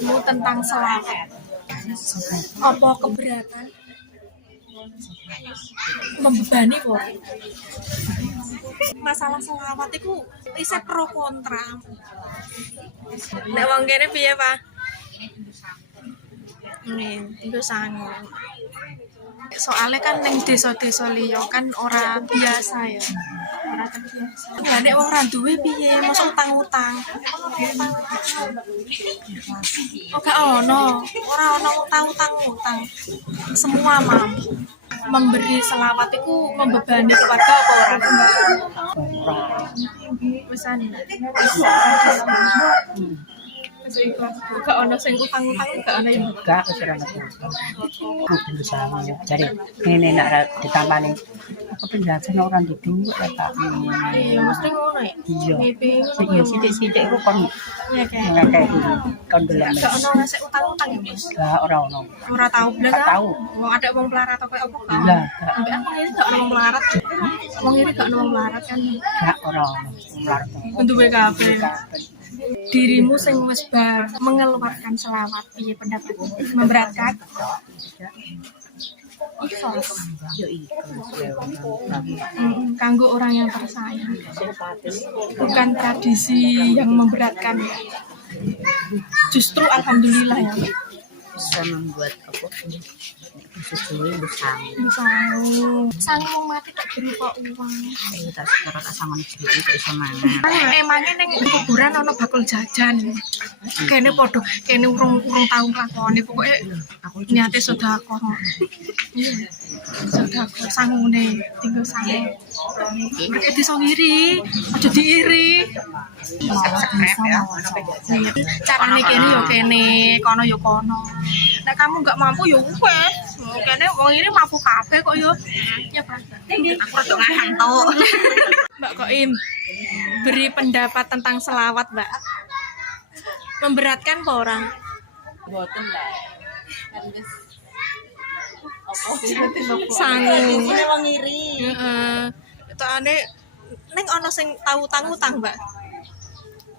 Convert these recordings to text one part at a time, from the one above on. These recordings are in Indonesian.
pendapatmu tentang selawat? Apa keberatan? Membebani kok. Masalah selawat itu isih pro kontra. Nek wong kene piye, Pak? Itu sangat. Soalnya kan neng desa-desa liya kan ora biasa ya. Ora terbiasa. Lah nek wong ora duwe piye? Mosok utang-utang. Gak ono. Ora ono utang-utang. Semua mampu. Memberi selawat itu membebani keluarga apa ora? Pesan. Gak ono sing utang-utang gak ono yang Enggak, ora ono. Kudu sama cari ini nak ditambani. Aku penjelasan orang di duit tak. iya mesti ngono ya. Iya. Ngipi Iya sithik-sithik ku kon ya kayak ngakeh kon dolan. gak ono ngasih utang-utang ya Mas. Enggak ora ono. Ora tau blas. Gak tahu. Wong ada wong melarat apa apa kan? Iya, Enggak apa ini gak ono wong melarat. Wong ini gak ono wong melarat kan. enggak ora ono. Melarat. Duwe kabeh. Dirimu sing wis bar mengeluarkan selawat piye pendapatmu? Memberatkan? Ikhlas. Yo iku. Kanggo orang yang tersayang. Bukan tradisi yang memberatkan ya. Justru alhamdulillah ya. Bisa membuat apa? Sesuai bersama. Sangu mati tak berupa uang. Kita sekarang asangan cerita itu bisa mana? Emangnya neng kuburan ono bakul jajan. Kene podo, kene urung tahu lakone pokoknya niate sedekah. Iya. Sedekah sangune tinggal sangu. Mereka iso ngiri, aja diiri. Carane kene yo kene, kono yo kono. Nek kamu nggak mampu yo wes. Kene wong ini mampu kabeh kok yo. Ya, Pak. Aku rada ngantuk. Mbak Koim, beri pendapat tentang selawat, Mbak. Memberatkan apa ora? Boten lah. Kan wis Sangu. ini wong ngiri. Heeh. Itu ane neng ono sing tahu utang, Mbak.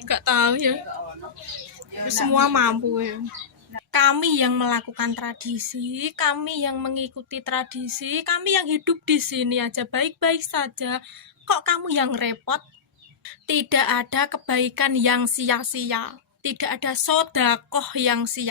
Enggak tahu ya. Semua mampu ya. Kami yang melakukan tradisi, kami yang mengikuti tradisi, kami yang hidup di sini aja baik-baik saja. Kok kamu yang repot? Tidak ada kebaikan yang sia-sia. Tidak ada sedekah yang sia.